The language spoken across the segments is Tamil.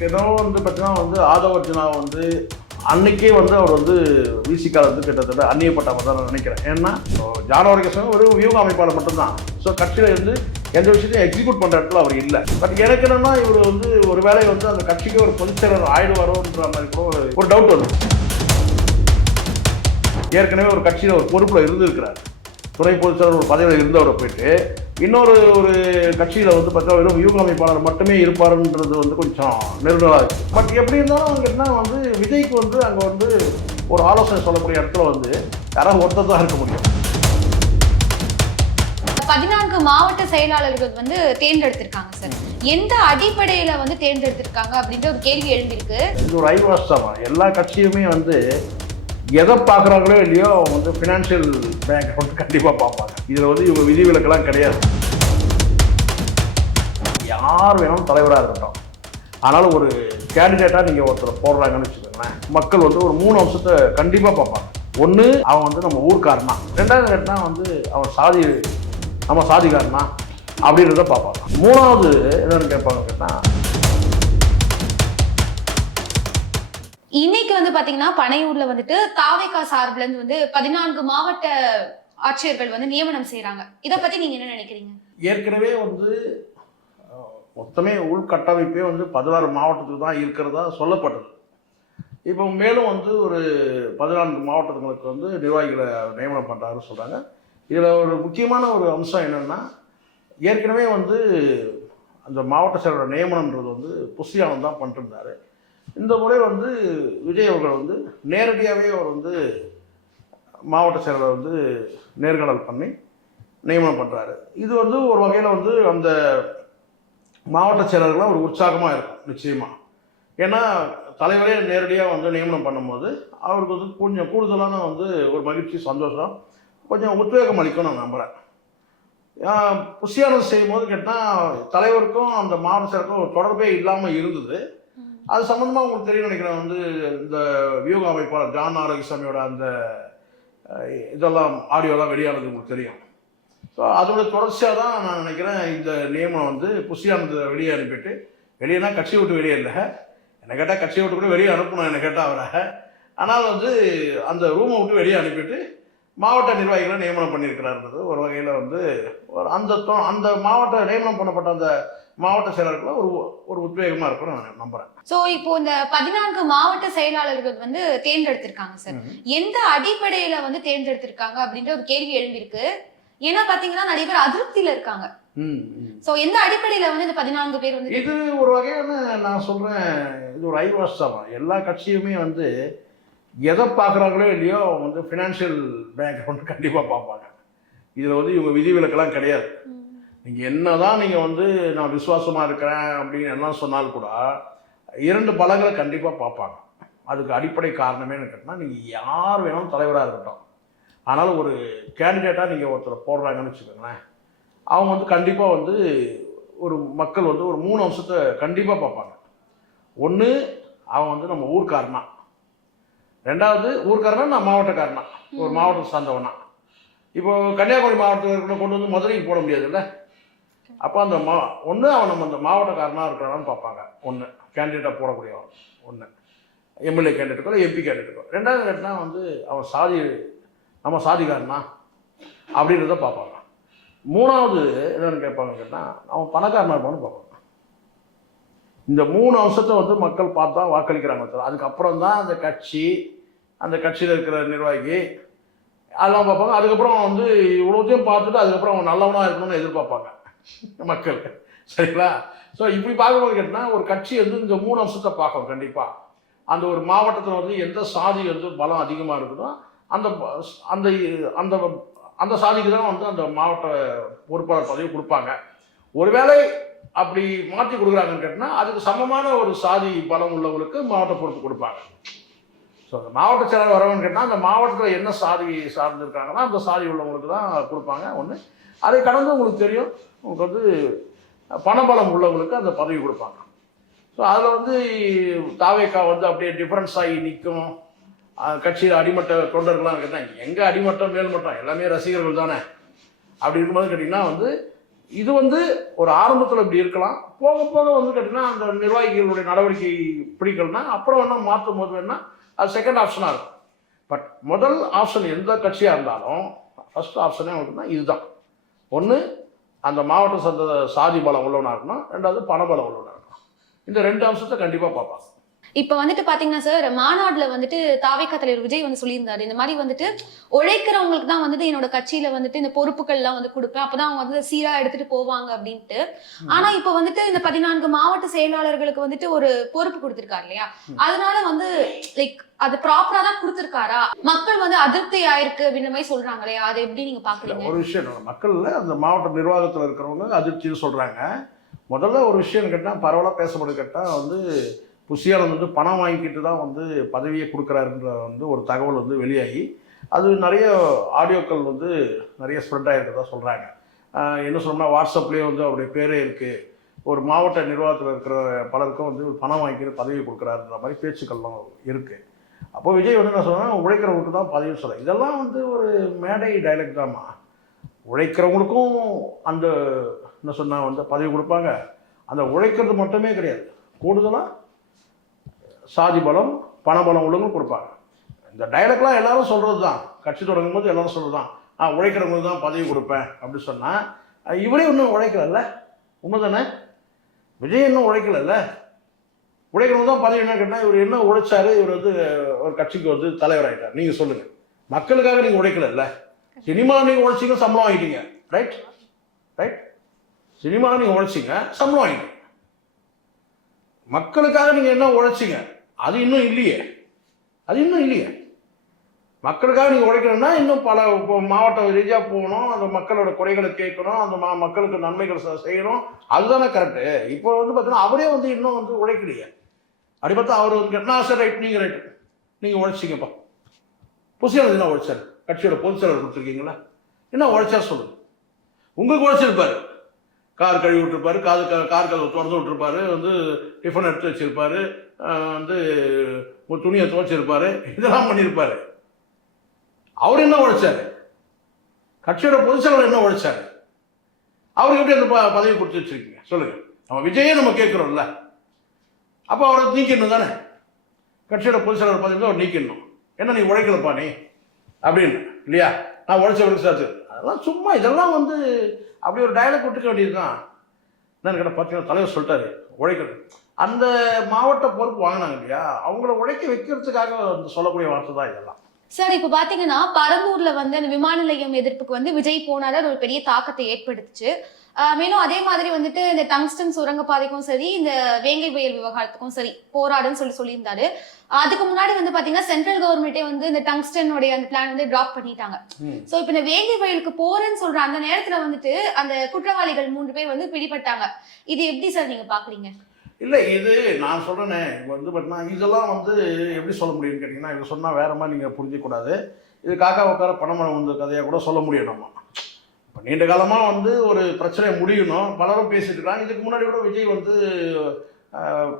ஏதோ வந்து பார்த்தீங்கன்னா வந்து ஆதவர்ஜனா வந்து அன்னைக்கே வந்து அவர் வந்து விசிகால வந்து கிட்டத்தட்ட அந்நியப்பட்டவர் தான் நான் நினைக்கிறேன். ஏன்னா ஜானவரி கிருஷ்ணன் ஒரு வியூக அமைப்பாளர் மட்டும்தான். ஸோ கட்சியில் இருந்து எந்த விஷயத்தையும் எக்ஸிக்யூட் பண்ணுற இடத்துல அவர் இல்லை. பட் எனக்கு என்னன்னா இவர் வந்து ஒரு வேலையை வந்து அந்த கட்சிக்கு ஒரு பொதுச்செயலர் ஆயிடுவாரோன்ற மாதிரி கூட ஒரு- ஒரு டவுட் வரும். ஏற்கனவே ஒரு கட்சியில் ஒரு பொறுப்பில் இருந்திருக்கிறார். துணை பொதுச் செயலர் ஒரு பதவியில் இருந்தவரை போயிட்டு இன்னொரு ஒரு கட்சியில் வந்து பார்த்தா வெறும் அமைப்பாளர் மட்டுமே இருப்பாருன்றது வந்து கொஞ்சம் நெருடலாக இருக்குது பட் எப்படி இருந்தாலும் அவங்க என்ன வந்து விஜய்க்கு வந்து அங்கே வந்து ஒரு ஆலோசனை சொல்லக்கூடிய இடத்துல வந்து யாராவது ஒருத்தர் தான் இருக்க முடியும். பதினான்கு மாவட்ட செயலாளர்கள் வந்து தேர்ந்தெடுத்திருக்காங்க சார். எந்த அடிப்படையில வந்து தேர்ந்தெடுத்திருக்காங்க அப்படின்ற ஒரு கேள்வி எழுந்திருக்கு இது ஒரு ஐவாஸ் தான் எல்லா கட்சியுமே வந்து எதை பார்க்குறாங்களோ இல்லையோ அவங்க வந்து ஃபினான்ஷியல் பேங்க் அக்கௌண்ட் கண்டிப்பாக பார்ப்பாங்க. இதில் வந்து இவங்க விதிவிலக்கெல்லாம் கிடையாது. யார் வேணாலும் தலைவராக இருக்கட்டும். ஆனாலும் ஒரு கேண்டிடேட்டாக நீங்கள் ஒருத்தர் போடுறாங்கன்னு வச்சுக்கோங்களேன் மக்கள் வந்து ஒரு மூணு அம்சத்தை கண்டிப்பாக பார்ப்பாங்க. ஒன்று அவன் வந்து நம்ம ஊர்க்காரனா. ரெண்டாவது கேட்டா வந்து அவன் சாதி நம்ம சாதிக்காரனா அப்படின்றத பார்ப்பாங்க. மூணாவது என்னென்னு கேட்பாங்க கேட்டால் இன்னைக்கு வந்து பாத்தீங்கன்னா பனையூர்ல வந்துட்டு தாவேகா சார்பில் இருந்து வந்து பதினான்கு மாவட்ட ஆட்சியர்கள் வந்து நியமனம் செய்யறாங்க இத பத்தி நீங்க என்ன நினைக்கிறீங்க? ஏற்கனவே வந்து மொத்தமே உள்கட்டமைப்பே வந்து பதினாறு மாவட்டத்துக்கு தான் இருக்கிறதா சொல்லப்பட்டது. இப்போ மேலும் வந்து ஒரு பதினான்கு மாவட்டங்களுக்கு வந்து நிர்வாகிகளை நியமனம் பண்ணுறாருன்னு சொல்கிறாங்க இதில் ஒரு முக்கியமான ஒரு அம்சம் என்னென்னா ஏற்கனவே வந்து அந்த மாவட்ட செயலரோட நியமனம்ன்றது வந்து புஷியானந்த் தான் பண்ணிருந்தாரு இந்த முறை வந்து விஜய் அவர்கள் வந்து நேரடியாகவே அவர் வந்து மாவட்ட செயலரை வந்து நேர்காணல் பண்ணி நியமனம் பண்ணுறாரு இது வந்து ஒரு வகையில் வந்து அந்த மாவட்ட செயலர்கள்லாம் ஒரு உற்சாகமாக இருக்கும் நிச்சயமாக ஏன்னா தலைவரே நேரடியாக வந்து நியமனம் பண்ணும்போது அவருக்கு வந்து கொஞ்சம் கூடுதலான வந்து ஒரு மகிழ்ச்சி சந்தோஷம் கொஞ்சம் உத்வேகம் அளிக்கும் நான் நம்புகிறேன் புஷியானது செய்யும்போது கேட்டால் தலைவருக்கும் அந்த மாவட்ட செயலருக்கும் ஒரு தொடர்பே இல்லாமல் இருந்தது. அது சம்மந்தமாக உங்களுக்கு தெரியும் நினைக்கிறேன். வந்து இந்த வியூக அமைப்பாளர் ஜான் ஆரோக்கியசாமியோட அந்த இதெல்லாம் ஆடியோலாம் வெளியானது உங்களுக்கு தெரியும். ஸோ அதோட தொடர்ச்சியாக தான் நான் நினைக்கிறேன் இந்த நியமனம் வந்து புஷியானந்த வெளியே அனுப்பிட்டு வெளியேனா கட்சி விட்டு வெளியே இல்லை. என்னை கேட்டால் கட்சியை விட்டு கூட வெளியே அனுப்பணும் என்னை கேட்டால் அவரை. ஆனால் வந்து அந்த ரூமை விட்டு வெளியே அனுப்பிட்டு மாவட்ட நிர்வாகிகளை நியமனம் பண்ணியிருக்கிறாருன்றது ஒரு வகையில் வந்து ஒரு அந்த தொ- அந்த மாவட்ட நியமனம் பண்ணப்பட்ட அந்த மாவட்ட செயலருக்குள்ள ஒரு ஒரு உத்வேகமாக இருக்கும்னு நான் நம்புகிறேன் சோ இப்போ இந்த பதினான்கு மாவட்ட செயலாளர்கள் வந்து தேர்ந்தெடுத்திருக்காங்க சார். எந்த அடிப்படையில வந்து தேர்ந்தெடுத்திருக்காங்க அப்படின்ற ஒரு கேள்வி எழுந்திருக்கு ஏன்னா பாத்தீங்கன்னா நிறைய பேர் அதிருப்தியில இருக்காங்க. சோ எந்த அடிப்படையில வந்து இந்த பதினான்கு பேர் வந்து இது ஒரு வகையான நான் சொல்கிறேன் இது ஒரு ஐவாஸ் தான் எல்லா கட்சியுமே வந்து எதை பார்க்குறாங்களோ இல்லையோ அவங்க வந்து ஃபினான்ஷியல் பேங்க் வந்து கண்டிப்பாக பார்ப்பாங்க. இதில் வந்து இவங்க விதிவிலக்கெல்லாம் கிடையாது. நீங்கள் என்ன தான் நீங்கள் வந்து நான் விசுவாசமாக இருக்கிறேன் அப்படின்னு என்ன சொன்னாலும் கூட இரண்டு பலங்களை கண்டிப்பாக பார்ப்பாங்க. அதுக்கு அடிப்படை காரணமே கேட்டால் நீங்கள் யார் வேணாலும் தலைவராக இருக்கட்டும். ஆனாலும் ஒரு கேண்டிடேட்டாக நீங்கள் ஒருத்தர் போடுறாங்கன்னு வச்சுக்கோங்களேன் அவங்க வந்து கண்டிப்பாக வந்து ஒரு மக்கள் வந்து ஒரு மூணு அம்சத்தை கண்டிப்பாக பார்ப்பாங்க. ஒன்று அவன் வந்து நம்ம ஊர்க்காரனா ரெண்டாவது ஊர்க்காரனா நான் மாவட்டக்காரனா. ஒரு மாவட்டத்தை சார்ந்தவனா. இப்போ கன்னியாகுமரி மாவட்டத்தில் இருக்கிற கொண்டு வந்து மதுரைக்கு போட முடியாதுல்ல? அப்போ அந்த மா ஒன்று அவன் நம்ம அந்த மாவட்டக்காரனாக இருக்கிறான்னு பார்ப்பாங்க. ஒன்று கேண்டிடேட்டாக போடக்கூடியவன் ஒன்று எம்எல்ஏ கேண்டிடேட்டோ எம்பி கேண்டிடேட்டோ ரெண்டாவது கேட்டால் வந்து அவன் சாதி நம்ம சாதிக்காரனா? அப்படின்றத பார்ப்பாங்க. மூணாவது என்னென்னு கேட்பாங்க கேட்டால் அவன் பணக்காரனாக இருப்பான்னு பார்ப்பாங்க. இந்த மூணு அம்சத்தை வந்து மக்கள் பார்த்தா வாக்களிக்கிறாங்க அதுக்கப்புறம் தான் அந்த கட்சி அந்த கட்சியில் இருக்கிற நிர்வாகி அதெல்லாம் பார்ப்பாங்க. அதுக்கப்புறம் வந்து இவ்வளோத்தையும் பார்த்துட்டு அதுக்கப்புறம் அவன் நல்லவனாக இருக்கணும்னு எதிர்பார்ப்பாங்க. மக்கள் சரிங்களா? ஸோ இப்படி பார்க்கும்போது கேட்டால் ஒரு கட்சி வந்து இந்த மூணு அம்சத்தை பார்க்கும் கண்டிப்பாக அந்த ஒரு மாவட்டத்தில் வந்து எந்த சாதி வந்து பலம் அதிகமாக இருக்குதோ அந்த அந்த அந்த அந்த சாதிக்கு தான் வந்து அந்த மாவட்ட பொறுப்பாளர் பதவி கொடுப்பாங்க. ஒருவேளை அப்படி மாற்றி கொடுக்குறாங்கன்னு கேட்டால் அதுக்கு சமமான ஒரு சாதி பலம் உள்ளவங்களுக்கு மாவட்ட பொறுப்பு கொடுப்பாங்க. ஸோ அந்த மாவட்ட செயலர் வரவன்னு கேட்டால் அந்த மாவட்டத்தில் என்ன சாதி சார்ந்திருக்காங்கன்னா அந்த சாதி உள்ளவங்களுக்கு தான் கொடுப்பாங்க. ஒன்று அதை கடந்து உங்களுக்கு தெரியும். உங்களுக்கு வந்து பணபலம் உள்ளவங்களுக்கு அந்த பதவி கொடுப்பாங்க. ஸோ அதில் வந்து தாவேக்கா வந்து அப்படியே டிஃப்ரென்ஸ் ஆகி நிற்கும் கட்சியில் அடிமட்ட தொண்டர்கள்லாம் கேட்டால் எங்கே அடிமட்டம் மேல்மட்டம் எல்லாமே ரசிகர்கள் தானே? அப்படி இருக்கும்போது கேட்டிங்கன்னா வந்து இது வந்து ஒரு ஆரம்பத்தில் இப்படி இருக்கலாம். போக போக வந்து கேட்டிங்கன்னா அந்த நிர்வாகிகளுடைய நடவடிக்கை பிடிக்கலனா அப்புறம் வேணால் மாற்றும் போது வேணால் அது செகண்ட் ஆப்ஷனாக இருக்கும். பட் முதல் ஆப்ஷன் எந்த கட்சியாக இருந்தாலும் ஃபஸ்ட் ஆப்ஷனே வந்து இதுதான். ஒன்று அந்த மாவட்ட சந்த சாதி பலம் உள்ளவனாக இருக்கணும் ரெண்டாவது பணபலம் உள்ளவனாக இருக்கணும். இந்த ரெண்டு அம்சத்தை கண்டிப்பாக பார்ப்பாங்க. இப்ப வந்துட்டு பாத்தீங்கன்னா சார் மாநாடுல வந்துட்டு தாவேக்கா தலைவர் விஜய் வந்து சொல்லியிருந்தாரு. இந்த மாதிரி வந்துட்டு உழைக்கிறவங்களுக்கு தான் வந்துட்டு என்னோட கட்சியில வந்துட்டு இந்த பொறுப்புகள் எல்லாம் வந்து கொடுப்பேன். அப்பதான் அவங்க வந்து சீரா எடுத்துட்டு போவாங்க அப்படின்ட்டு. ஆனா இப்ப வந்துட்டு இந்த பதினான்கு மாவட்ட செயலாளர்களுக்கு வந்துட்டு ஒரு பொறுப்பு கொடுத்திருக்காரு இல்லையா? அதனால வந்து லைக் அது ப்ராப்பரா தான் கொடுத்திருக்காரா? மக்கள் வந்து அதிருப்தி ஆயிருக்கு அப்படின்ற மாதிரி சொல்றாங்க இல்லையா? அதை எப்படி நீங்க பாக்குறீங்க? ஒரு விஷயம் மக்கள்ல அந்த மாவட்ட நிர்வாகத்தில் இருக்கிறவங்க அதிர்ச்சின்னு சொல்கிறாங்க முதல்ல ஒரு விஷயம் கேட்டால் பரவலாக பேசப்படுது கேட்டால் வந்து புஷியானந்த் வந்து பணம் வாங்கிக்கிட்டு தான் வந்து பதவியை கொடுக்குறாருன்ற வந்து ஒரு தகவல் வந்து வெளியாகி அது நிறைய ஆடியோக்கள் வந்து நிறைய ஸ்ப்ரெட் ஆகிருக்கிறதா சொல்கிறாங்க என்ன சொன்னால் வாட்ஸ்அப்லேயே வந்து அவருடைய பேரே இருக்குது ஒரு மாவட்ட நிர்வாகத்தில் இருக்கிற பலருக்கும் வந்து பணம் வாங்கிட்டு பதவி கொடுக்குறாருன்ற மாதிரி பேச்சுக்கள்லாம் இருக்குது அப்போ விஜய் வந்து என்ன சொன்னால் உழைக்கிறவங்களுக்கு தான் பதவி சொல்ல இதெல்லாம் வந்து ஒரு மேடை டைலக்ட் தாம்மா உழைக்கிறவங்களுக்கும் அந்த என்ன சொன்னால் வந்து பதவி கொடுப்பாங்க. அந்த உழைக்கிறது மட்டுமே கிடையாது. கூடுதலாக சாதி பலம் பண பலம் உள்ளவங்களும் கொடுப்பாங்க. இந்த டைலாக்லாம் எல்லாரும் சொல்கிறது தான் கட்சி தொடங்கும் போது எல்லாரும் சொல்கிறது தான் நான் உழைக்கிறவங்களுக்கு தான் பதவி கொடுப்பேன் அப்படின்னு சொன்னால் இவரே இன்னும் உழைக்கலல்ல? உண்மைதானே? விஜய் இன்னும் உழைக்கலல்ல? உழைக்கிறவங்க தான் பதவி என்ன கேட்டால் இவர் என்ன உழைச்சாரு? இவர் வந்து ஒரு கட்சிக்கு வந்து தலைவராயிட்டார் நீங்கள் சொல்லுங்கள் மக்களுக்காக நீங்கள் உழைக்கலல்ல? சினிமா நீங்கள் உழைச்சிங்க சம்பளம் வாங்கிட்டீங்க. ரைட் ரைட் சினிமாவில் நீங்கள் உழைச்சிங்க சம்பளம் வாங்கிட்டீங்க. மக்களுக்காக நீங்கள் என்ன உழைச்சிங்க? அது இன்னும் இல்லையே. அது இன்னும் இல்லையே. மக்களுக்காக நீங்கள் உழைக்கணும்னா இன்னும் பல இப்போ மாவட்ட ரீதியாக போகணும். அந்த மக்களோட குறைகளை கேட்கணும். அந்த மா மக்களுக்கு நன்மைகள் செய்யணும். அதுதானே கரெக்டு இப்போ வந்து பார்த்தீங்கன்னா அவரே வந்து இன்னும் வந்து உழைக்கலையே. அப்படி பார்த்தா அவர் வந்து கேட்டா சார் ரைட் நீங்கள் ரைட் நீங்கள் உழைச்சிங்கப்பா. புசியானது என்ன உழைச்சார்? கட்சியோட பொதுச் செயலர் கொடுத்துருக்கீங்களா? என்ன உழைச்சா சொல்லுங்க. உங்களுக்கு உழைச்சிருப்பாரு. கார் கழுவி விட்டுருப்பாரு காது க- கார் கதவு திறந்து விட்டுருப்பாரு வந்து டிஃபன் எடுத்து வச்சிருப்பாரு வந்து ஒரு துணியை துவைச்சிருப்பாரு இதெல்லாம் பண்ணியிருப்பாரு அவர் என்ன உழைச்சாரு? கட்சியோட பொதுச்செயலர் என்ன உழைச்சாரு? அவருக்கு எப்படி அந்த ப- பதவி கொடுத்து வச்சிருக்கீங்க? சொல்லுங்க. நம்ம விஜயே நம்ம கேட்குறோம்ல. அப்போ அவரை நீக்கணும் தானே? கட்சியோட பொதுச் பதவி அவர் நீக்கிடணும். என்ன நீ உழைக்கலப்பா நீ? அப்படின்னு. இல்லையா? நான் உழைச்சவருக்கு சாத்து. அதெல்லாம் சும்மா இதெல்லாம் வந்து அப்படி ஒரு டயலாக் விட்டுக்க வேண்டியது தான் என்னன்னு கேட்டால் பார்த்தீங்கன்னா தலைவர் சொல்லிட்டாரு உழைக்கிறது அந்த மாவட்ட பொறுப்பு வாங்கினாங்க இல்லையா? அவங்கள உழைக்க வைக்கிறதுக்காக வந்து சொல்லக்கூடிய வார்த்தை தான் இதெல்லாம். சார் இப்ப பாத்தீங்கன்னா பரந்தூர்ல வந்து அந்த விமான நிலையம் எதிர்ப்புக்கு வந்து விஜய் போனாரு. அது ஒரு பெரிய தாக்கத்தை ஏற்படுத்துச்சு. மேலும் அதே மாதிரி வந்துட்டு இந்த டங்ஸ்டன் சுரங்கப்பாதைக்கும் சரி இந்த வேங்கை புயல் விவகாரத்துக்கும் சரி போராடுன்னு சொல்லி சொல்லியிருந்தாரு. அதுக்கு முன்னாடி வந்து பாத்தீங்கன்னா சென்ட்ரல் கவர்மெண்ட்டே வந்து இந்த டங்ஸ்டனுடைய அந்த பிளான் வந்து டிராப் பண்ணிட்டாங்க. சோ இப்ப இந்த வேங்கை புயலுக்கு போறேன்னு சொல்ற அந்த நேரத்துல வந்துட்டு அந்த குற்றவாளிகள் மூன்று பேர் வந்து பிடிபட்டாங்க. இது எப்படி சார் நீங்க பாக்குறீங்க? இல்லை இது நான் சொல்கிறேனே இப்போ வந்து நான் இதெல்லாம் வந்து எப்படி சொல்ல முடியும்னு கேட்டிங்கன்னா இதை சொன்னால் வேறு மாதிரி நீங்கள் புரிஞ்சிக்கூடாது இது காக்கா உட்கார பணம் வந்து கதையாக கூட சொல்ல முடியும் நம்ம. இப்போ நீண்ட காலமாக வந்து ஒரு பிரச்சனை முடியணும். பலரும் பேசிட்டு இருக்காங்க. இதுக்கு முன்னாடி கூட விஜய் வந்து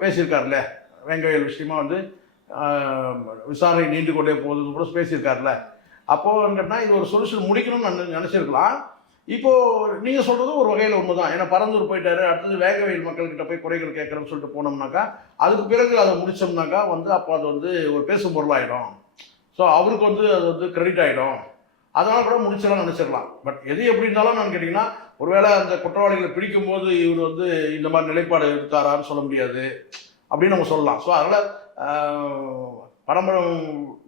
பேசியிருக்காருல்ல வெங்கவேல் விஷயமா வந்து விசாரணை நீண்டு கொண்டே போகுதுன்னு கூட பேசியிருக்காருல்ல. அப்போது கேட்டால் இது ஒரு சொல்யூஷன் முடிக்கணும்னு நினை- இப்போது நீங்கள் சொல்கிறது ஒரு வகையில் உண்மைதான். ஏன்னா பரந்தூர் போயிட்டாரு அடுத்தது வேகவெயில் மக்கள்கிட்ட போய் குறைகள் கேட்குறேன்னு சொல்லிட்டு போனோம்னாக்கா அதுக்கு பிறகு அதை முடிச்சோம்னாக்கா வந்து அப்போ அது வந்து ஒரு பேசும் பொருளாயிடும். ஸோ அவருக்கு வந்து அது வந்து கிரெடிட் ஆகிடும் அதனால் கூட முடிச்சிடலாம் நினச்சிடலாம். பட் எது எப்படி இருந்தாலும் நான் கேட்டிங்கன்னா ஒருவேளை அந்த குற்றவாளிகளை பிடிக்கும் போது இவர் வந்து இந்த மாதிரி நிலைப்பாடு எடுத்தாரான்னு சொல்ல முடியாது அப்படின்னு நம்ம சொல்லலாம். ஸோ அதனால் பனம்பழம்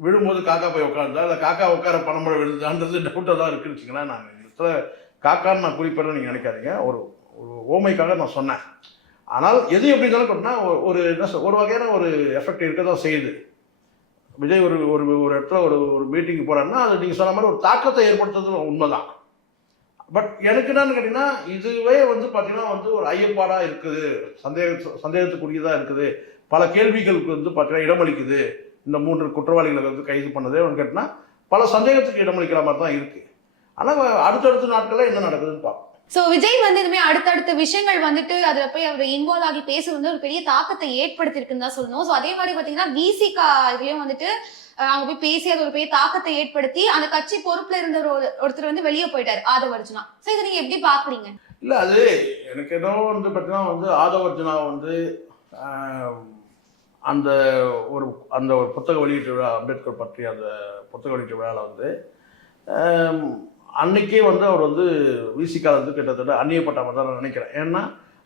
விழும்போது காக்கா போய் உட்காந்துதா இல்லை காக்கா உட்கார பனம்பழம் விழுந்தான்றது டவுட்டாக தான் இருக்குன்னு வச்சுக்கலாம் நான் காக்கான்னு நான் குறிப்பிடறேன் நீங்கள் நினைக்காதீங்க. ஒரு ஒரு ஓமைக்காக நான் சொன்னேன். ஆனால் எது எப்படி இருந்தாலும் பார்த்தீங்கன்னா ஒரு- என்ன சொல் ஒரு வகையான ஒரு எஃபெக்ட் இருக்க தான் செய்யுது. விஜய் ஒரு ஒரு ஒரு இடத்துல ஒரு ஒரு மீட்டிங் போகிறாருன்னா அது நீங்கள் சொன்ன மாதிரி ஒரு தாக்கத்தை ஏற்படுத்துறது உண்மைதான். பட் எனக்கு என்னன்னு கேட்டிங்கன்னா இதுவே வந்து பார்த்தீங்கன்னா வந்து ஒரு ஐயப்பாடாக இருக்குது. சந்தேக சந்தேகத்துக்குரியதாக இருக்குது. பல கேள்விகளுக்கு வந்து பார்த்தீங்கன்னா இடமளிக்குது. இந்த மூன்று குற்றவாளிகளை வந்து கைது பண்ணதே ஒன்று கேட்டினா பல சந்தேகத்துக்கு இடமளிக்கிற மாதிரி தான் இருக்குது ஆனால் அடுத்தடுத்த நாட்களில் என்ன நடக்குதுன்னு பார்ப்போம் சோ விஜய் வந்து இதுமே அடுத்தடுத்த விஷயங்கள் வந்துட்டு அதுல போய் அவர் இன்வால்வ் ஆகி பேசுறது வந்து ஒரு பெரிய தாக்கத்தை ஏற்படுத்திருக்குன்னு தான் சொல்லணும். சோ அதே மாதிரி பாத்தீங்கன்னா விசிகா இதுலயும் வந்துட்டு அஹ், அங்க போய் பேசி அது ஒரு பெரிய தாக்கத்தை ஏற்படுத்தி அந்த கட்சி பொறுப்புல இருந்த ஒரு ஒருத்தர் வந்து வெளியே போயிட்டாரு ஆதவ அர்ஜுனா. சோ இதை நீங்க எப்படி பாக்குறீங்க? இல்லை அது எனக்கு ஏதோ வந்து பார்த்தீங்கன்னா வந்து ஆதவர்ஜனா வந்து ஆஹ், அந்த ஒரு அந்த ஒரு புத்தக வெளியீட்டு விழா அம்பேத்கர் பற்றி அந்த புத்தக வெளியீட்டு விழாவில் வந்து அன்னைக்கே வந்து அவர் வந்து விசிகால வந்து கிட்டத்தட்ட அந்நியப்பட்ட தான் நான் நினைக்கிறேன். ஏன்னா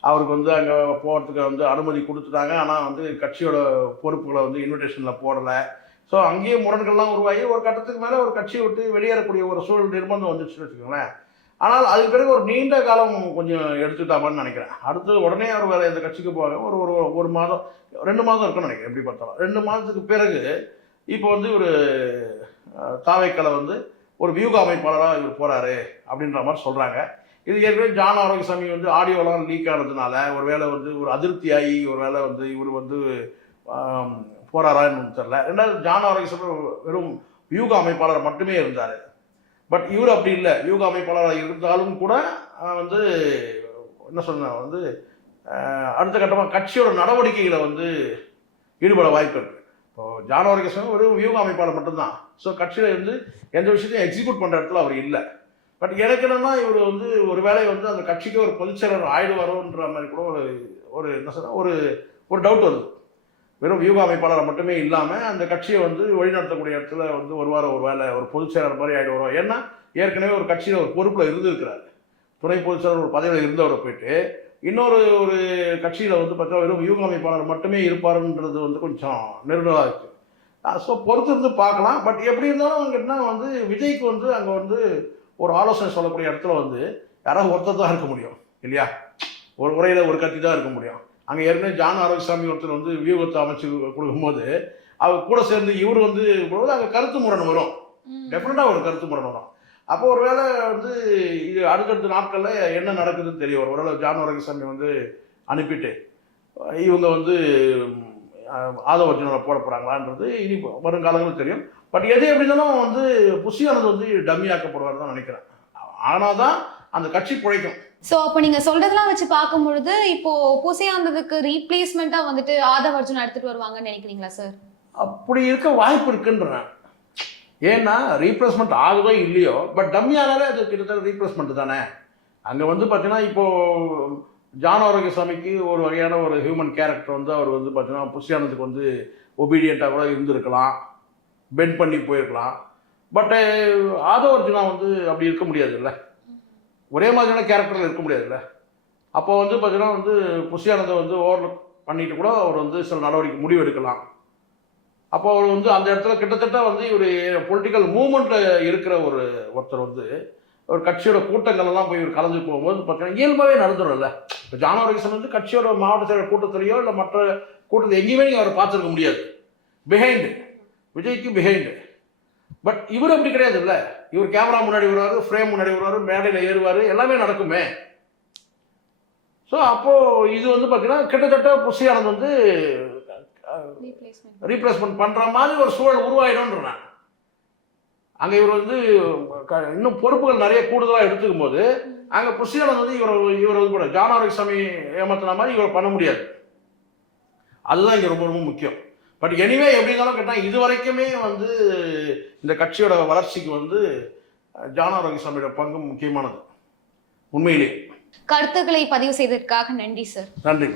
அவருக்கு வந்து அங்கே போகிறதுக்கு வந்து அனுமதி கொடுத்துட்டாங்க. ஆனால் வந்து கட்சியோட பொறுப்புகளை வந்து இன்விடேஷனில் போடலை. ஸோ அங்கேயே முரண்கள்லாம் உருவாகி ஒரு கட்டத்துக்கு மேலே ஒரு கட்சியை விட்டு வெளியேறக்கூடிய ஒரு சூழல் நிர்பந்தம் வந்துச்சுன்னு வச்சுக்கோங்களேன். ஆனால் அதுக்கு பிறகு ஒரு நீண்ட காலம் கொஞ்சம் எடுத்துட்டாமான்னு நினைக்கிறேன். அடுத்து உடனே அவர் வேறு எந்த கட்சிக்கு போக ஒரு ஒரு ஒரு மாதம் ரெண்டு மாதம் இருக்கும்னு நினைக்கிறேன் எப்படி பார்த்தாலும். ரெண்டு மாதத்துக்கு பிறகு இப்போ வந்து ஒரு தாவைக்கலை வந்து ஒரு வியூக அமைப்பாளராக இவர் போகிறாரு அப்படின்ற மாதிரி சொல்கிறாங்க இது ஏற்கனவே ஜான் ஆரோக்கியசாமி வந்து ஆடியோலாம் லீக் ஆனதுனால ஒரு வேளை வந்து ஒரு அதிருப்தியாகி ஒரு வேளை வந்து இவர் வந்து ஆம், போறாரான்னு தெரில ரெண்டாவது ஜான் ஆரோக்கியசாமி வெறும் வியூக அமைப்பாளர் மட்டுமே இருந்தார். பட் இவர் அப்படி இல்லை. வியூக அமைப்பாளராக இருந்தாலும் கூட வந்து என்ன சொன்ன வந்து அடுத்த கட்டமாக கட்சியோட நடவடிக்கைகளை வந்து ஈடுபட வாய்ப்பு இருக்குது இப்போ ஜான் கிருஷ்ணன் ஒரு வியூக அமைப்பாளர் மட்டும்தான். ஸோ கட்சியில் இருந்து எந்த விஷயத்தையும் எக்ஸிக்யூட் பண்ணுற இடத்துல அவர் இல்லை. பட் எனக்கு என்னன்னா இவர் வந்து ஒரு வேலையை வந்து அந்த கட்சிக்கு ஒரு பொதுச்செயலர் ஆயிடுவாரோன்ற மாதிரி கூட ஒரு ஒரு என்ன சொல்ற ஒரு ஒரு டவுட் வருது. வெறும் வியூக அமைப்பாளர் மட்டுமே இல்லாமல் அந்த கட்சியை வந்து வழிநடத்தக்கூடிய இடத்துல வந்து ஒரு வாரம் ஒரு வேலை ஒரு பொதுச்செயலர் மாதிரி ஆகிடுவாரோ ஏன்னா ஏற்கனவே ஒரு கட்சியில் ஒரு பொறுப்பில் இருந்திருக்கிறார். துணை பொதுச்செயலர் ஒரு பதவியில் இருந்தவரை போயிட்டு இன்னொரு ஒரு கட்சியில் வந்து பார்த்தா வெறும் வியூக அமைப்பாளர் மட்டுமே இருப்பாருன்றது வந்து கொஞ்சம் நெருடலாக இருக்குது ஸோ பொறுத்து இருந்து பார்க்கலாம். பட் எப்படி இருந்தாலும் என்ன வந்து விஜய்க்கு வந்து அங்கே வந்து ஒரு ஆலோசனை சொல்லக்கூடிய இடத்துல வந்து யாராவது ஒருத்தர் தான் இருக்க முடியும் இல்லையா? ஒரு உரையில் ஒரு கத்தி தான் இருக்க முடியும். அங்கே ஏற்கனவே ஜான் ஆரோக்கியசாமி ஒருத்தர் வந்து வியூகத்தை அமைச்சு கொடுக்கும்போது அவர் கூட சேர்ந்து இவர் வந்து அங்கே கருத்து முரண் வரும். டெஃபினட்டாக ஒரு கருத்து முரண் வரும். அப்போ ஒரு வேளை வந்து இது அடுத்தடுத்த நாட்களில் என்ன நடக்குதுன்னு தெரியும் ஒரு வேளை ஜான் ஆரோக்கியசாமி வந்து அனுப்பிட்டு இவங்க வந்து ஆதவர்ஜனோட போட போகிறாங்களான்றது இனி வருங்காலங்களில் தெரியும். பட் எது எப்படி இருந்தாலும் வந்து புஷியானது வந்து டம்மி ஆக்கப்படுவார் தான் நினைக்கிறேன். ஆனால் தான் அந்த கட்சி பிழைக்கும். சோ அப்போ நீங்க சொல்றதெல்லாம் வச்சு பார்க்கும் பொழுது இப்போ பூசையாந்ததுக்கு ரீப்ளேஸ்மெண்டா வந்துட்டு ஆதவ அர்ஜுன் எடுத்துட்டு வருவாங்கன்னு நினைக்கிறீங்களா சார் அப்படி இருக்க வாய்ப்பு இருக்குன்றேன். ஏன்னா ரீப்ளேஸ்மெண்ட் ஆகுதோ இல்லையோ? பட் டம்மியானாலே அது கிட்டத்தட்ட ரீப்ளேஸ்மெண்ட் தானே? அங்கே வந்து பார்த்தீங்கன்னா இப்போது ஜான் ஆரோக்கியசாமிக்கு ஒரு வகையான ஒரு ஹியூமன் கேரக்டர் வந்து அவர் வந்து பார்த்தீங்கன்னா புஷியானதுக்கு வந்து ஒபீடியண்ட்டாக கூட இருந்திருக்கலாம். பெண்ட் பண்ணி போயிருக்கலாம். பட்டு eh, ஆதோ அர்ஜுனா வந்து அப்படி இருக்க முடியாதுல்ல. ஒரே மாதிரியான கேரக்டரில் இருக்க முடியாதுல்ல. அப்போ வந்து பார்த்தீங்கன்னா வந்து புஷியானந்தை வந்து ஓவர் பண்ணிட்டு கூட அவர் வந்து சில நடவடிக்கை முடிவு எடுக்கலாம் அப்போ அவர் வந்து அந்த இடத்துல கிட்டத்தட்ட வந்து இவர் பொலிட்டிக்கல் மூமெண்ட்டில் இருக்கிற ஒரு ஒருத்தர் வந்து ஒரு கட்சியோட கூட்டங்கள் எல்லாம் போய் இவர் கலந்து போகும்போது பார்த்தீங்கன்னா இயல்பாகவே நடந்துடும்ல இப்போ ஜானவரிசன் வந்து கட்சியோட மாவட்ட செயலர் கூட்டத்திலேயோ இல்லை மற்ற கூட்டத்தை எங்கேயுமே நீங்கள் அவரை பார்த்துருக்க முடியாது. பிஹைண்டு விஜய்க்கு பிஹைண்டு பட் இவர் அப்படி கிடையாது இல்லை இவர் கேமரா முன்னாடி வருவார் ஃப்ரேம் முன்னாடி வருவார் மேடையில் ஏறுவார் எல்லாமே நடக்குமே. ஸோ அப்போது இது வந்து பார்த்தீங்கன்னா கிட்டத்தட்ட புசியானது வந்து ரீப்ளேஸ்மெண்ட் பண்ணுற மாதிரி ஒரு சூழல் உருவாயிடும்ன்ற நான். அங்கே இவர் வந்து க- இன்னும் பொறுப்புகள் நிறைய கூடுதலாக எடுத்துக்கும் போது அங்கே புஷியானந்த் வந்து இவர் இவர் வந்து கூட ஜான் ஆரோக்கியசாமி ஏமாத்தின மாதிரி இவர் பண்ண முடியாது. அதுதான் இங்கே ரொம்ப ரொம்ப முக்கியம். பட் எனிவே எப்படி இருந்தாலும் கேட்டால் இது வரைக்குமே வந்து இந்த கட்சியோட வளர்ச்சிக்கு வந்து ஜான் ஆரோக்கியசாமியோட பங்கு முக்கியமானது. உண்மையிலே. கருத்துக்களை பதிவு செய்ததற்காக நன்றி சார். நன்றி.